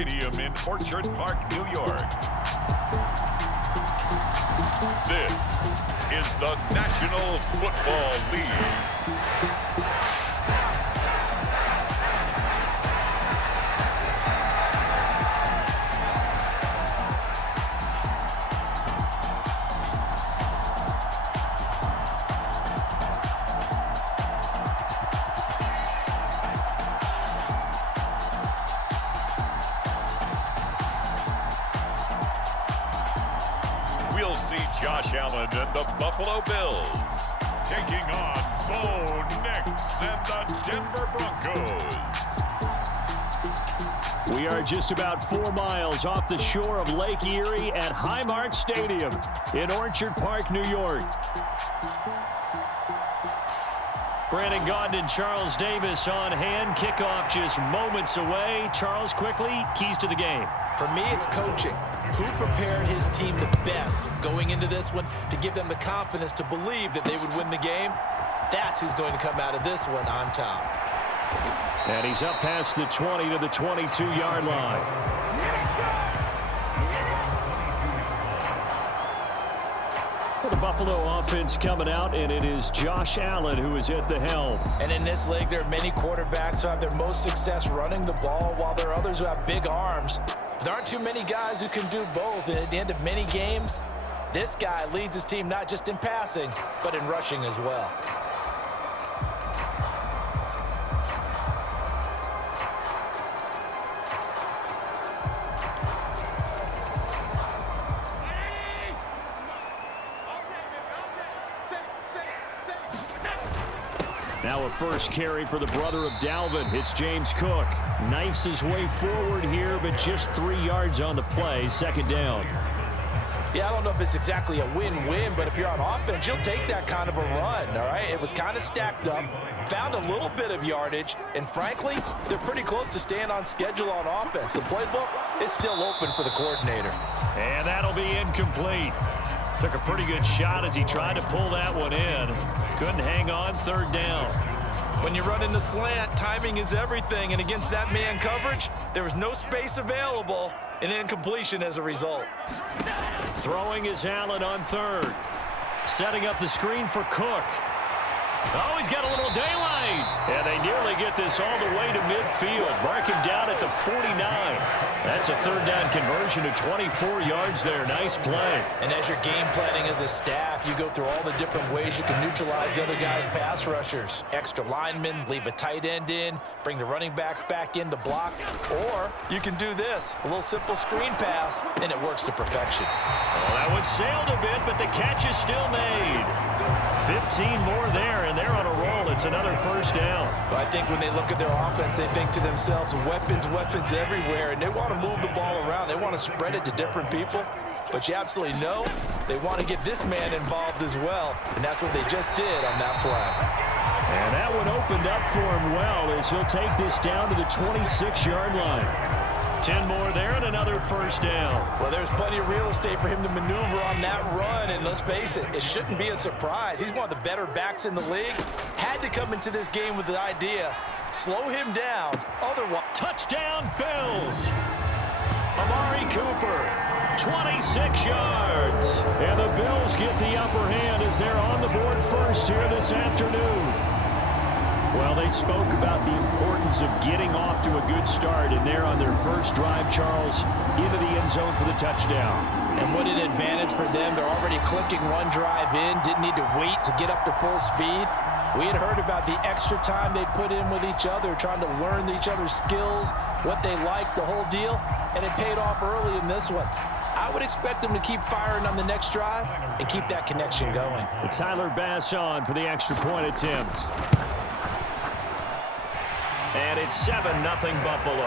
Stadium in Orchard Park, New York. This is the National Football League. We'll see Josh Allen and the Buffalo Bills taking on Bo Nix and the Denver Broncos. We are just about 4 miles off the shore of Lake Erie at Highmark Stadium in Orchard Park, New York. Brandon Gaudin and Charles Davis on hand. Kickoff just moments away. Charles, quickly, keys to the game. For me, it's coaching. Who prepared his team the best going into this one to give them the confidence to believe that they would win the game? That's who's going to come out of this one on top. And he's up past the 20 to the 22-yard line. The Buffalo offense coming out, and it is Josh Allen who is at the helm. And in this league, there are many quarterbacks who have their most success running the ball, while there are others who have big arms. There aren't too many guys who can do both, and at the end of many games, this guy leads his team not just in passing, but in rushing as well. Now a first carry for the brother of Dalvin. It's James Cook. Knifes his way forward here, but just 3 yards on the play. Second down. Yeah, I don't know if it's exactly a win-win, but if you're on offense, you'll take that kind of a run, all right? It was kind of stacked up, found a little bit of yardage, and frankly, they're pretty close to staying on schedule on offense. The playbook is still open for the coordinator. And that'll be incomplete. Took a pretty good shot as he tried to pull that one in. Couldn't hang on. Third down. When you run in the slant, timing is everything, and against that man coverage, there was no space available, and incompletion as a result. Throwing is Allen on third. Setting up the screen for Cook. Oh, he's got a little daylight. And they nearly get this all the way to midfield. Mark him down at the 49. That's a third down conversion to 24 yards there. Nice play. And as you're game planning as a staff, you go through all the different ways you can neutralize the other guy's pass rushers. Extra linemen, leave a tight end in, bring the running backs back in to block. Or you can do this, a little simple screen pass, and it works to perfection. Well, that one sailed a bit, but the catch is still made. 15 more there, and they're on a roll. It's another first down. Well, I think when they look at their offense, they think to themselves, weapons, weapons everywhere, and they want to move the ball around. They want to spread it to different people, but you absolutely know they want to get this man involved as well, and that's what they just did on that play. And that one opened up for him well as he'll take this down to the 26-yard line. 10 more there and another first down. Well, there's plenty of real estate for him to maneuver on that run, and let's face it, it shouldn't be a surprise. He's one of the better backs in the league. Had to come into this game with the idea, slow him down, otherwise. Touchdown, Bills. Amari Cooper, 26 yards. And the Bills get the upper hand as they're on the board first here this afternoon. Well, they spoke about the importance of getting off to a good start, and they're on their first drive, Charles, into the end zone for the touchdown. And what an advantage for them. They're already clicking one drive in, didn't need to wait to get up to full speed. We had heard about the extra time they'd put in with each other, trying to learn each other's skills, what they liked, the whole deal, and it paid off early in this one. I would expect them to keep firing on the next drive and keep that connection going. Tyler Bass on for the extra point attempt. And it's 7-0 Buffalo.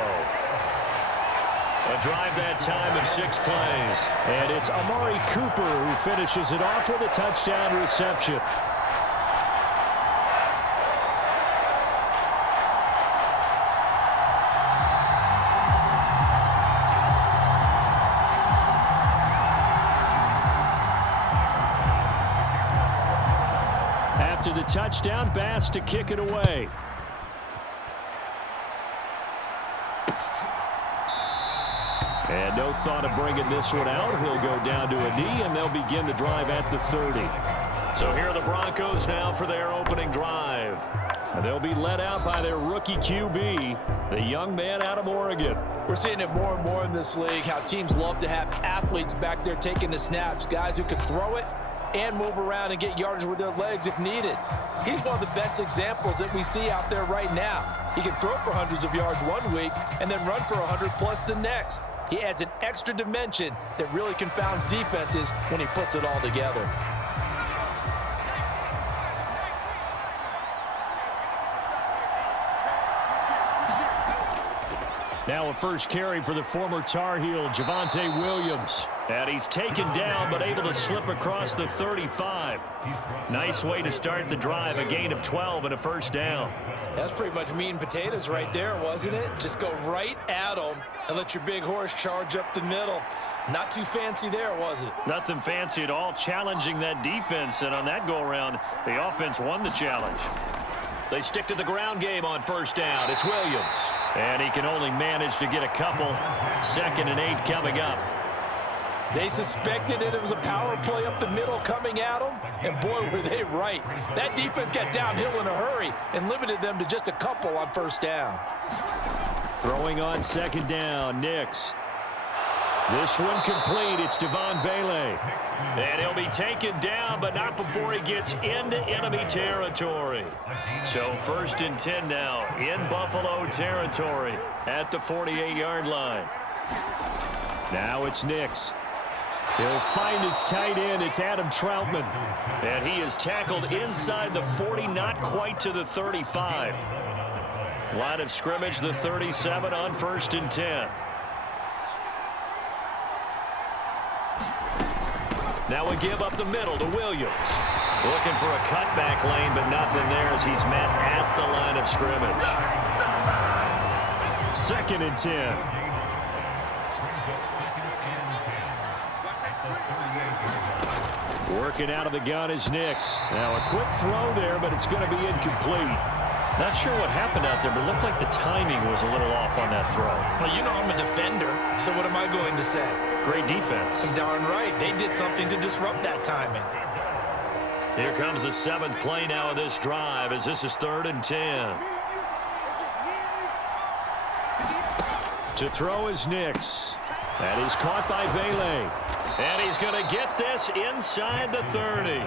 A drive that time of 6 plays. And it's Amari Cooper who finishes it off with a touchdown reception. After the touchdown, Bass to kick it away. And no thought of bringing this one out. He'll go down to a knee, and they'll begin the drive at the 30. So here are the Broncos now for their opening drive. And they'll be led out by their rookie QB, the young man out of Oregon. We're seeing it more and more in this league, how teams love to have athletes back there taking the snaps, guys who can throw it and move around and get yardage with their legs if needed. He's one of the best examples that we see out there right now. He can throw for hundreds of yards one week and then run for 100+ the next. He adds an extra dimension that really confounds defenses when he puts it all together. Now a first carry for the former Tar Heel, Javonte Williams. And he's taken down but able to slip across the 35. Nice way to start the drive, a gain of 12 and a first down. That's pretty much meat and potatoes right there, wasn't it? Just go right at them and let your big horse charge up the middle. Not too fancy there, was it? Nothing fancy at all, challenging that defense. And on that go-around, the offense won the challenge. They stick to the ground game on first down. It's Williams. And he can only manage to get a couple. 2nd and 8 coming up. They suspected it was a power play up the middle coming at them, and boy, were they right. That defense got downhill in a hurry and limited them to just a couple on first down. Throwing on 2nd down, Nix. This one complete. It's Devon Vele. And he'll be taken down, but not before he gets into enemy territory. So 1st and 10 now in Buffalo territory at the 48-yard line. Now it's Nix. He'll find his tight end. It's Adam Troutman. And he is tackled inside the 40, not quite to the 35. Line of scrimmage, the 37 on 1st and 10. Now we give up the middle to Williams. Looking for a cutback lane, but nothing there as he's met at the line of scrimmage. 2nd and 10. Working out of the gun is Nix. Now a quick throw there, but it's going to be incomplete. Not sure what happened out there, but it looked like the timing was a little off on that throw. Well, you know I'm a defender, so what am I going to say? Great defense. Darn right. They did something to disrupt that timing. Here comes the 7th play now of this drive as this is 3rd and 10. To throw is Nix. That is caught by Vele. And he's going to get this inside the 30.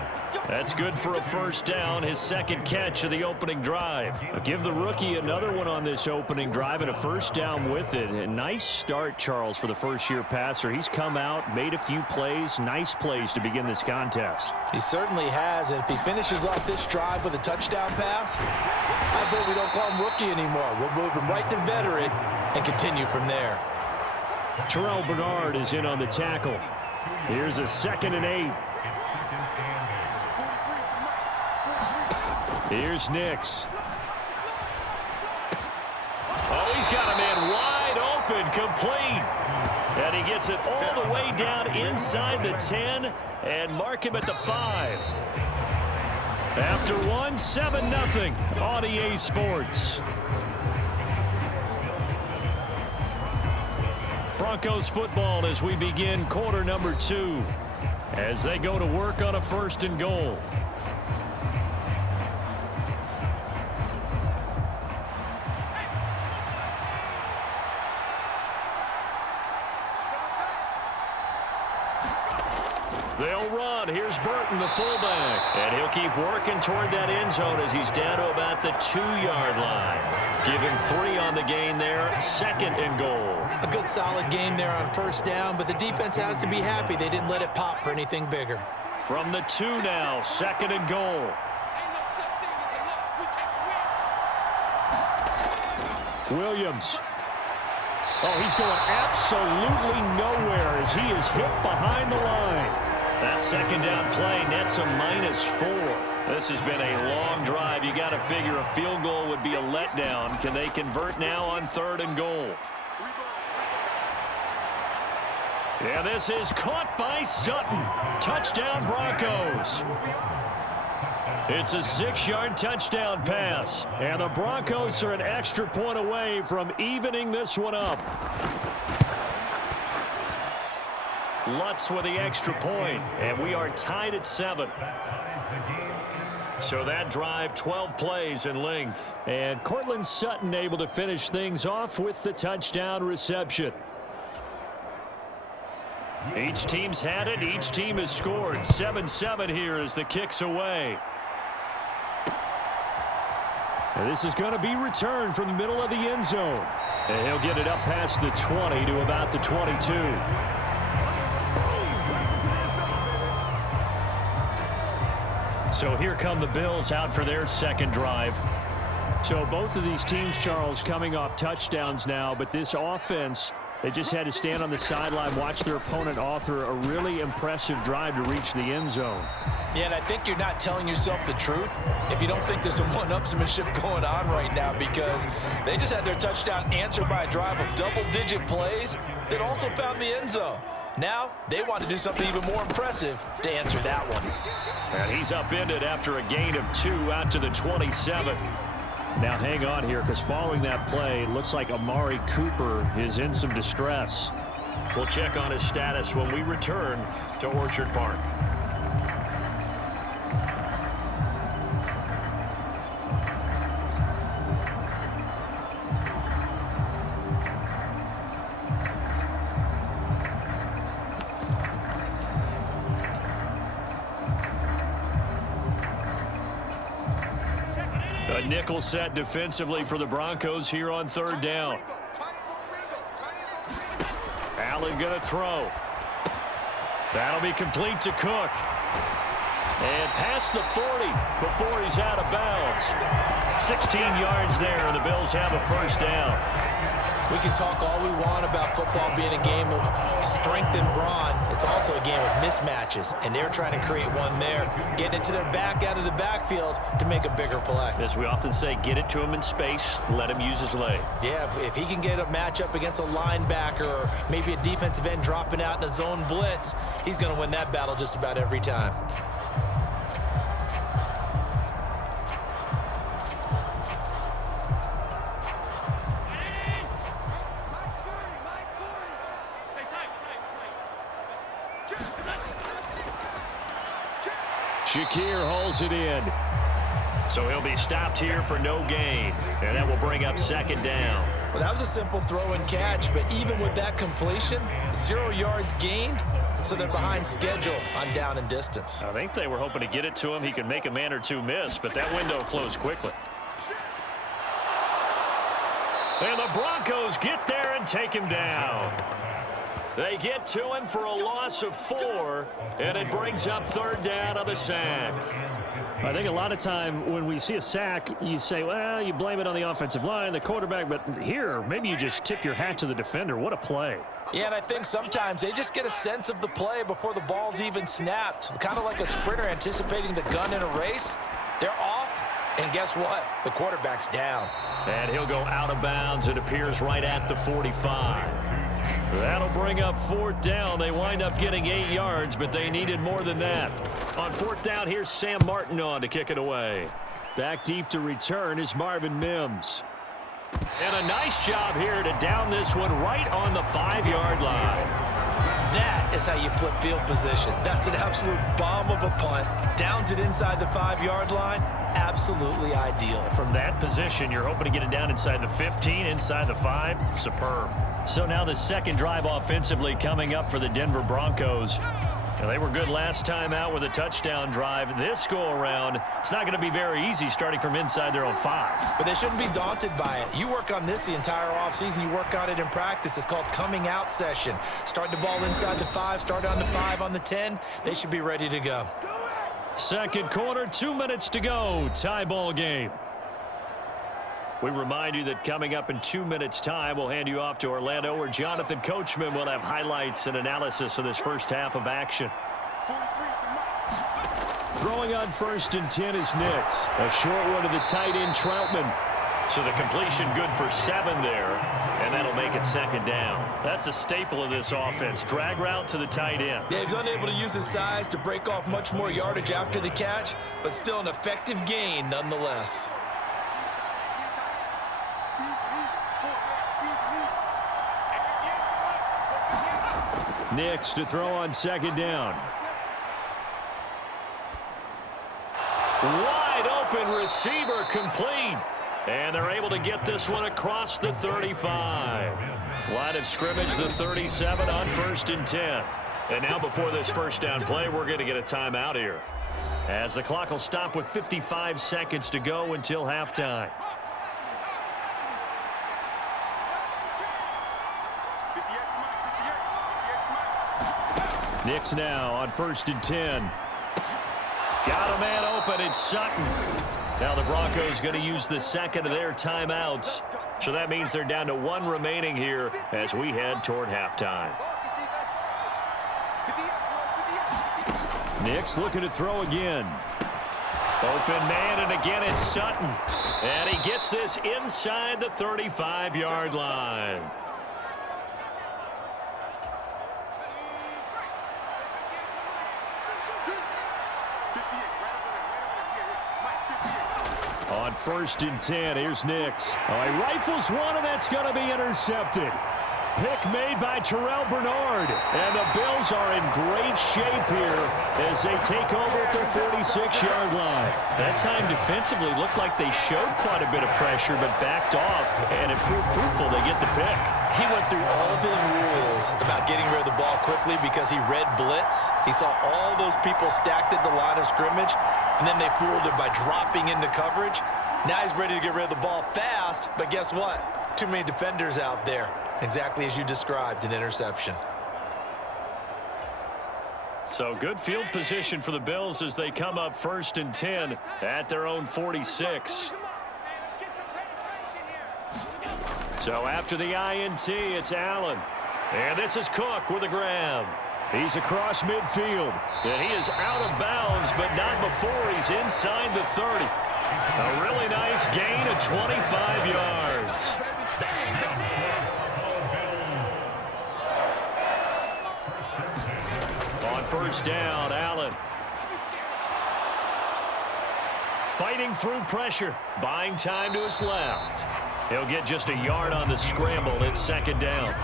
That's good for a first down, his 2nd catch of the opening drive. I'll give the rookie another one on this opening drive and a first down with it. A nice start, Charles, for the first-year passer. He's come out, made a few plays, nice plays to begin this contest. He certainly has, and if he finishes off this drive with a touchdown pass, I bet we don't call him rookie anymore. We'll move him right to veteran and continue from there. Terrell Bernard is in on the tackle. Here's a 2nd and 8. Here's Nix. Oh, he's got a man wide open, complete. And he gets it all the way down inside the 10 and mark him at the 5. After one, 7-0 on EA Sports. Broncos football as we begin quarter number 2 as they go to work on a 1st and goal. They'll run. Here's Burton, the fullback. And he'll keep working toward that end zone as he's down to about the 2-yard line. Give him 3 on the gain there. 2nd and goal. A good solid gain there on first down, but the defense has to be happy they didn't let it pop for anything bigger. From the 2 now, 2nd and goal. Williams. Oh, he's going absolutely nowhere as he is hit behind the line. That 2nd down play nets a -4. This has been a long drive. You got to figure a field goal would be a letdown. Can they convert now on 3rd and goal? Yeah, this is caught by Sutton. Touchdown Broncos. It's a 6-yard touchdown pass. And the Broncos are an extra point away from evening this one up. Lutz with the extra point, and we are tied at 7. So that drive, 12 plays in length. And Cortland Sutton able to finish things off with the touchdown reception. Each team's had it. Each team has scored. 7-7 here as the kick's away. And this is going to be returned from the middle of the end zone. And he'll get it up past the 20 to about the 22. So here come the Bills out for their second drive. So both of these teams, Charles, coming off touchdowns now, but this offense, they just had to stand on the sideline, watch their opponent author a really impressive drive to reach the end zone. Yeah, and I think you're not telling yourself the truth if you don't think there's some one-upsmanship going on right now, because they just had their touchdown answered by a drive of double-digit plays that also found the end zone. Now they want to do something even more impressive to answer that one. And he's upended after a gain of 2 out to the 27. Now hang on here, because following that play, it looks like Amari Cooper is in some distress. We'll check on his status when we return to Orchard Park. A nickel set defensively for the Broncos here on third down. Allen going to throw. That'll be complete to Cook. And past the 40 before he's out of bounds. 16 yards there, and the Bills have a first down. We can talk all we want about football being a game of strength and brawn. It's also a game of mismatches, and they're trying to create one there, getting it to their back out of the backfield to make a bigger play. As we often say, get it to him in space, let him use his leg. Yeah, if he can get a matchup against a linebacker or maybe a defensive end dropping out in a zone blitz, he's going to win that battle just about every time. Shakir holds it in. So he'll be stopped here for no gain. And that will bring up second down. Well, that was a simple throw and catch, but even with that completion, 0 yards gained, so they're behind schedule on down and distance. I think they were hoping to get it to him. He could make a man or two miss, but that window closed quickly. And the Broncos get there and take him down. They get to him for a loss of 4, and it brings up third down on the sack. I think a lot of time when we see a sack, you say, well, you blame it on the offensive line, the quarterback, but here, maybe you just tip your hat to the defender. What a play. Yeah, and I think sometimes they just get a sense of the play before the ball's even snapped. Kind of like a sprinter anticipating the gun in a race. They're off, and guess what? The quarterback's down. And he'll go out of bounds. It appears right at the 45. That'll bring up fourth down. They wind up getting 8 yards, but they needed more than that. On fourth down, here's Sam Martin on to kick it away. Back deep to return is Marvin Mims. And a nice job here to down this one right on the 5-yard line. That is how you flip field position. That's an absolute bomb of a punt. Downs it inside the 5-yard line. Absolutely ideal. From that position, you're hoping to get it down inside the 15, inside the 5. Superb. So now the second drive offensively coming up for the Denver Broncos. And they were good last time out with a touchdown drive. This go-around, it's not going to be very easy starting from inside their own 5. But they shouldn't be daunted by it. You work on this the entire offseason. You work on it in practice. It's called coming out session. Start the ball inside the 5, start on the 5, on the 10. They should be ready to go. Second quarter, 2 minutes to go. Tie ball game. We remind you that coming up in 2 minutes' time, we'll hand you off to Orlando, where Jonathan Coachman will have highlights and analysis of this first half of action. Throwing on 1st and 10 is Nix. A short one to the tight end, Troutman. So the completion good for 7 there, and that'll make it second down. That's a staple of this offense. Drag route to the tight end. Yeah, he's unable to use his size to break off much more yardage after the catch, but still an effective gain nonetheless. Nix to throw on second down. Wide open receiver complete. And they're able to get this one across the 35. Line of scrimmage, the 37 on 1st and 10. And now before this first down play, we're going to get a timeout here, as the clock will stop with 55 seconds to go until halftime. Nix now on 1st and 10. Got a man open. It's Sutton. Now the Broncos going to use the second of their timeouts. So that means they're down to 1 remaining here as we head toward halftime. Nix looking to throw again. Open man, and again it's Sutton. And he gets this inside the 35-yard line. On 1st and 10, here's Nix. Oh, he rifles one, and that's going to be intercepted. Pick made by Terrell Bernard. And the Bills are in great shape here as they take over at their 46-yard line. That time defensively looked like they showed quite a bit of pressure but backed off, and it proved fruitful. They get the pick. He went through all of his rules about getting rid of the ball quickly because he read blitz. He saw all those people stacked at the line of scrimmage, and then they fooled him by dropping into coverage. Now he's ready to get rid of the ball fast, but guess what? Too many defenders out there. Exactly as you described, an interception. So good field position for the Bills as they come up 1st and 10 at their own 46. So after the INT, it's Allen. And this is Cook with a grab. He's across midfield. And he is out of bounds, but not before he's inside the 30. A really nice gain of 25 yards. On 1st down, Allen. Fighting through pressure, buying time to his left. He'll get just a yard on the scramble. It's 2nd down.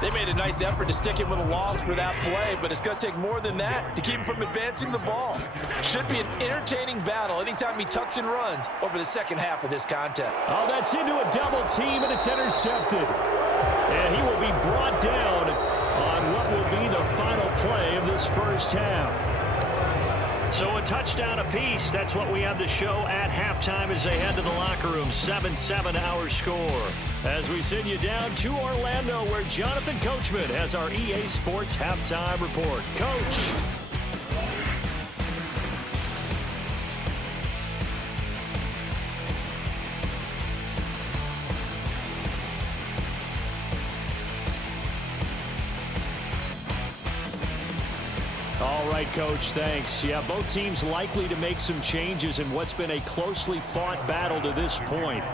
They made a nice effort to stick him with a loss for that play, but it's going to take more than that to keep him from advancing the ball. Should be an entertaining battle anytime he tucks and runs over the second half of this contest. Oh, that's into a double team, and it's intercepted. And he will be brought down on what will be the final play of this first half. So a touchdown apiece. That's what we have the show at halftime as they head to the locker room. 7-7 our score. As we send you down to Orlando, where Jonathan Coachman has our EA Sports halftime report. Coach. All right, Coach, thanks. Yeah, both teams likely to make some changes in what's been a closely fought battle to this point.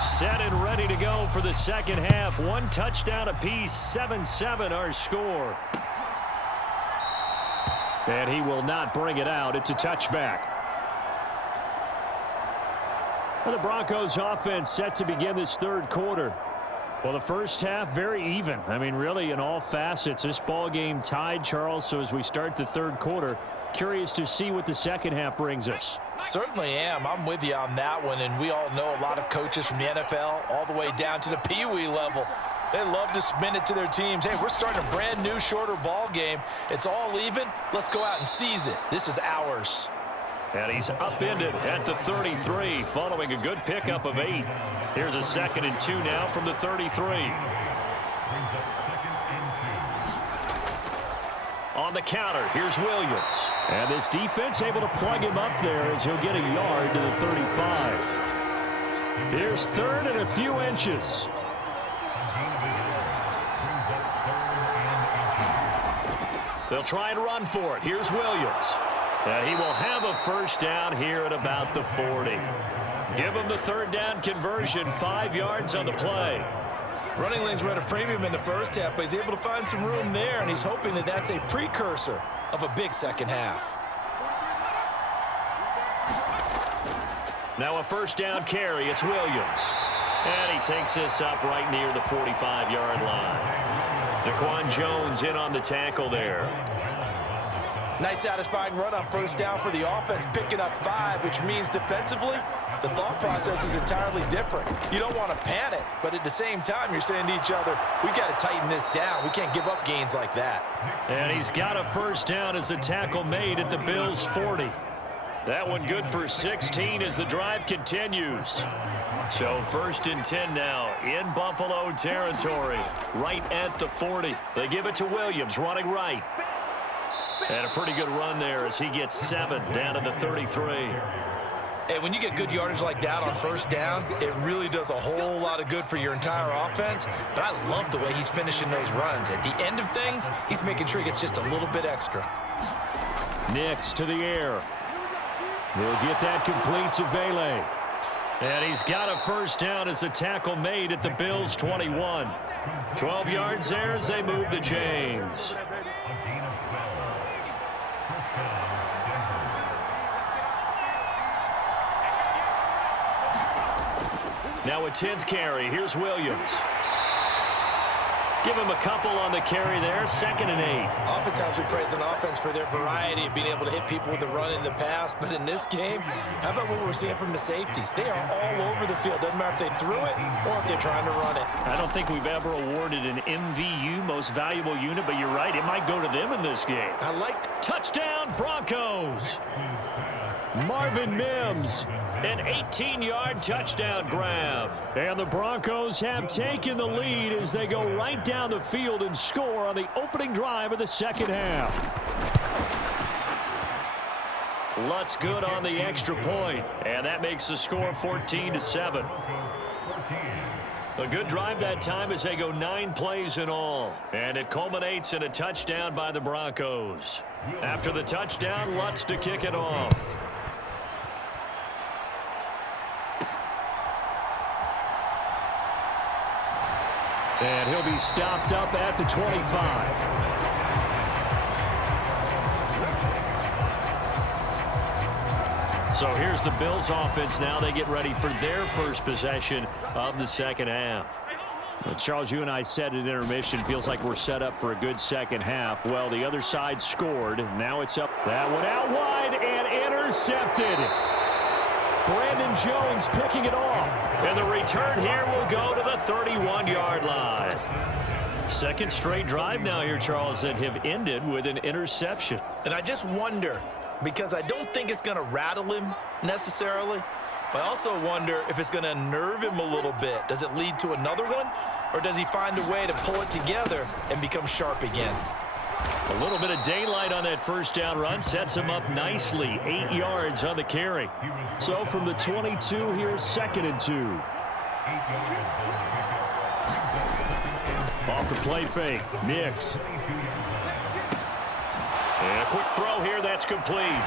Set and ready to go for the second half. 1 touchdown apiece, 7-7 our score. And he will not bring it out. It's a touchback. Well, the Broncos offense set to begin this 3rd quarter. Well, the first half, very even. I mean, really, in all facets, this ball game tied, Charles. So as we start the 3rd quarter, curious to see what the second half brings us. Certainly am. I'm with you on that one. And we all know a lot of coaches from the NFL all the way down to the Pee-wee level. They love to spin it to their teams. Hey, we're starting a brand new, shorter ball game. It's all even. Let's go out and seize it. This is ours. And he's upended at the 33 following a good pickup of 8. Here's a 2nd and 2 now from the 33. On the counter, here's Williams. And this defense able to plug him up there as he'll get a yard to the 35. Here's 3rd and a few inches. They'll try and run for it. Here's Williams. And he will have a first down here at about the 40. Give him the 3rd down conversion, 5 yards on the play. Running lanes were at a premium in the first half, but he's able to find some room there, and he's hoping that that's a precursor of a big second half. Now a first down carry. It's Williams. And he takes this up right near the 45-yard line. Daquan Jones in on the tackle there. Nice satisfying run on first down for the offense, picking up 5, which means defensively, the thought process is entirely different. You don't want to panic, but at the same time, you're saying to each other, we've got to tighten this down. We can't give up gains like that. And he's got a first down as the tackle made at the Bills' 40. That one good for 16 as the drive continues. So 1st and 10 now in Buffalo territory, right at the 40. They give it to Williams, running right. And a pretty good run there as he gets 7 down to the 33. And when you get good yardage like that on first down, it really does a whole lot of good for your entire offense. But I love the way he's finishing those runs. At the end of things, he's making sure he gets just a little bit extra. Nix to the air. We'll get that complete to Vele. And he's got a first down as the tackle made at the Bills' 21. 12 yards there as they move the chains. Now a 10th carry. Here's Williams. Give him a couple on the carry there. 2nd and 8. Oftentimes we praise an offense for their variety of being able to hit people with the run in the pass. But in this game, how about what we're seeing from the safeties? They are all over the field. Doesn't matter if they threw it or if they're trying to run it. I don't think we've ever awarded an MVU, most valuable unit, but you're right. It might go to them in this game. I like that. Touchdown, Broncos. Marvin Mims. An 18-yard touchdown grab. And the Broncos have taken the lead as they go right down the field and score on the opening drive of the second half. Lutz good on the extra point, and that makes the score 14-7. A good drive that time as they go 9 plays in all. And it culminates in a touchdown by the Broncos. After the touchdown, Lutz to kick it off. And he'll be stopped up at the 25. So here's the Bills offense now. They get ready for their first possession of the second half. Well, Charles, you and I said at intermission, feels like we're set up for a good second half. Well, the other side scored. Now it's up. That one out wide and intercepted. Brandon Jones picking it off. And the return here will go to the 31-yard line. Second straight drive now here, Charles, that have ended with an interception. And I just wonder, because I don't think it's going to rattle him necessarily, but I also wonder if it's going to unnerve him a little bit. Does it lead to another one, or does he find a way to pull it together and become sharp again? A little bit of daylight on that first down run sets him up nicely. 8 yards on the carry. So from the 22, here's 2nd and 2. Off the play fake. Nix. And a quick throw here. That's complete.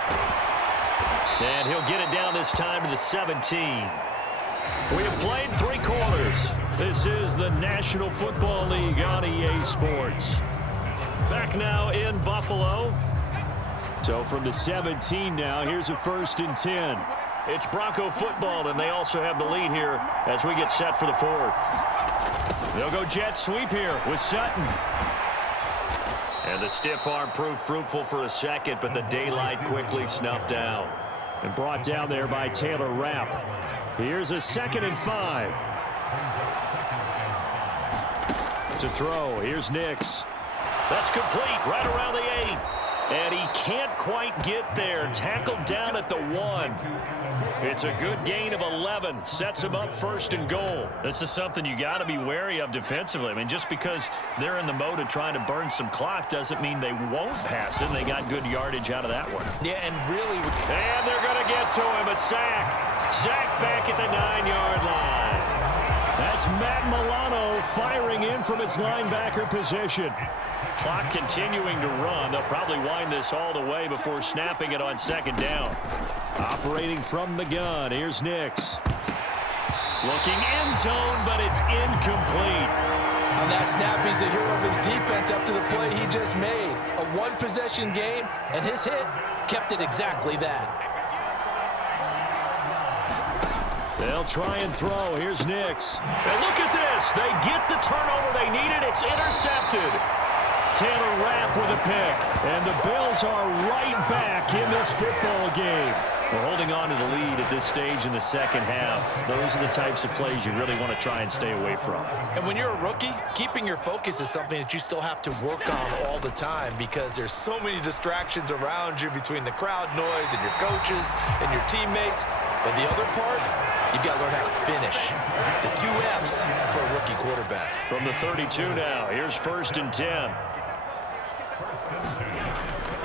And he'll get it down this time to the 17. We have played 3 quarters. This is the National Football League on EA Sports. Back now in Buffalo. So from the 17 now, here's a 1st and 10. It's Bronco football, and they also have the lead here as we get set for the 4th. They'll go jet sweep here with Sutton. And the stiff arm proved fruitful for a second, but the daylight quickly snuffed out. And brought down there by Taylor Rapp. Here's a 2nd and 5. To throw, here's Nix. That's complete, right around the 8. And he can't quite get there. Tackled down at the 1. It's a good gain of 11. Sets him up 1st and goal. This is something you got to be wary of defensively. I mean, just because they're in the mode of trying to burn some clock doesn't mean they won't pass it. They got good yardage out of that one. Yeah, and really... And they're going to get to him. A sack. Sack back at the 9-yard line. That's Matt Milano firing in from his linebacker position. Clock continuing to run. They'll probably wind this all the way before snapping it on 2nd down. Operating from the gun. Here's Nix. Looking end zone, but it's incomplete. On that snap, he's the hero of his defense up to the play he just made. A one-possession game, and his hit kept it exactly that. They'll try and throw. Here's Nix. And look at this. They get the turnover they needed. It's intercepted. Taylor Rapp with a pick. And the Bills are right back in this football game. We're holding on to the lead at this stage in the second half. Those are the types of plays you really want to try and stay away from. And when you're a rookie, keeping your focus is something that you still have to work on all the time because there's so many distractions around you between the crowd noise and your coaches and your teammates. But the other part, you've got to learn how to finish. The 2 F's for a rookie quarterback. From the 32 now, here's 1st and 10.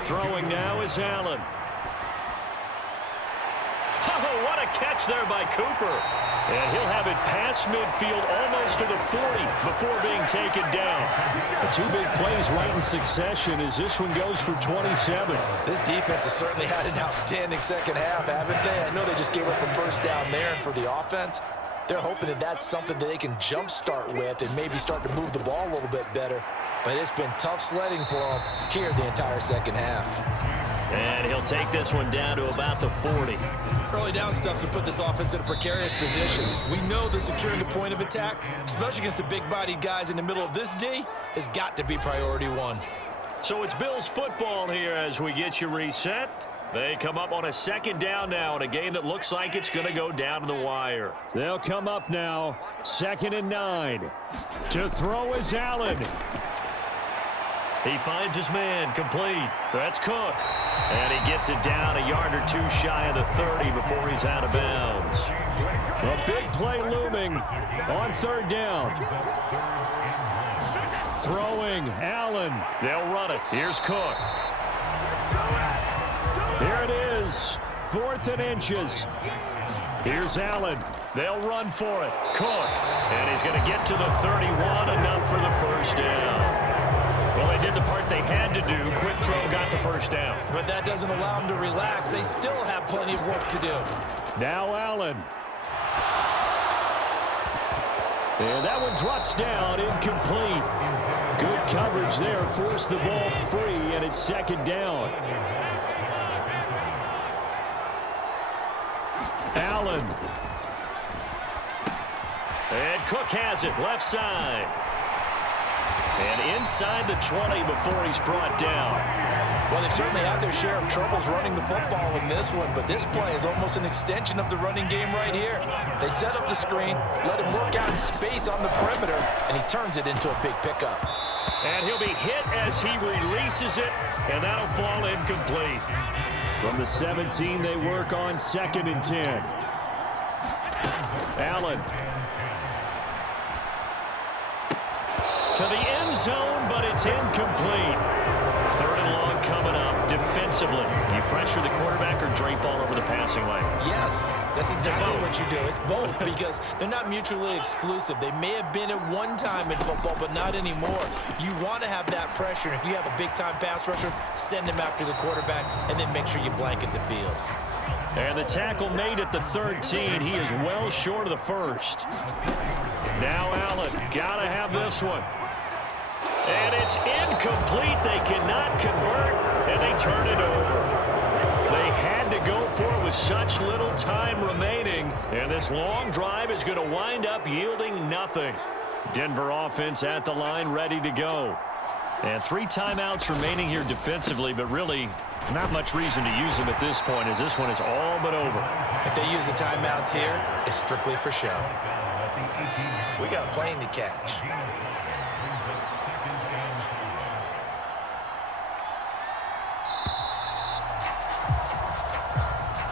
Throwing now is Allen. Oh, what a catch there by Cooper. And he'll have it past midfield almost to the 40 before being taken down. The 2 big plays right in succession as this one goes for 27. This defense has certainly had an outstanding second half, haven't they? I know they just gave up a first down there, and for the offense, they're hoping that that's something that they can jumpstart with and maybe start to move the ball a little bit better. But it's been tough sledding for them here the entire second half. And he'll take this one down to about the 40. Early down stuff to put this offense in a precarious position. We know that securing the point of attack, especially against the big-bodied guys in the middle of this D, has got to be priority 1. So it's Bills football here as we get you reset. They come up on a 2nd down now in a game that looks like it's going to go down to the wire. They'll come up now, 2nd and 9. To throw is Allen. He finds his man, complete. That's Cook. And he gets it down a yard or 2 shy of the 30 before he's out of bounds. A big play looming on 3rd down. Throwing, Allen. They'll run it. Here's Cook. Here it is, 4th and inches. Here's Allen. They'll run for it. Cook. And he's going to get to the 31, enough for the first down. Well, they did the part they had to do. Quick throw got the first down. But that doesn't allow them to relax. They still have plenty of work to do. Now Allen. And that one drops down, incomplete. Good coverage there, forced the ball free, and it's 2nd down. Allen. And Cook has it, left side. And inside the 20 before he's brought down. Well, they certainly had their share of troubles running the football in this one, but this play is almost an extension of the running game right here. They set up the screen, let him work out in space on the perimeter, and he turns it into a big pickup. And he'll be hit as he releases it, and that'll fall incomplete. From the 17, they work on 2nd and 10. Allen. To the end zone, but it's incomplete. 3rd and long coming up defensively. You pressure the quarterback or drape all over the passing lane? Yes, that's exactly what you do. It's both because they're not mutually exclusive. They may have been at one time in football, but not anymore. You want to have that pressure. If you have a big-time pass rusher, send him after the quarterback, and then make sure you blanket the field. And the tackle made at the 13. He is well short of the 1st. Now Allen, got to have this one. And it's incomplete. They cannot convert, and they turn it over. They had to go for it with such little time remaining, and this long drive is going to wind up yielding nothing. Denver offense at the line, ready to go. And 3 timeouts remaining here defensively, but really not much reason to use them at this point as this one is all but over. If they use the timeouts here, it's strictly for show. We got a plane to catch.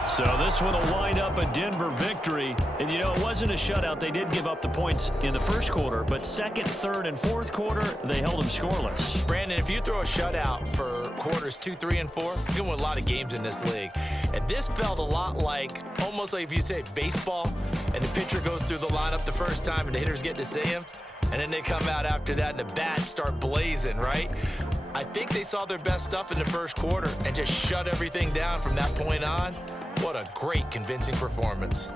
So this one will wind up a Denver victory. And, you know, it wasn't a shutout. They did give up the points in the first quarter, but 2nd, 3rd, and 4th quarter, they held them scoreless. Brandon, if you throw a shutout for quarters 2, 3, and 4, you're going to win a lot of games in this league. And this felt a lot like, almost like if you say baseball, and the pitcher goes through the lineup the first time and the hitters get to see him, and then they come out after that and the bats start blazing, right? I think they saw their best stuff in the first quarter and just shut everything down from that point on. What a great, convincing performance.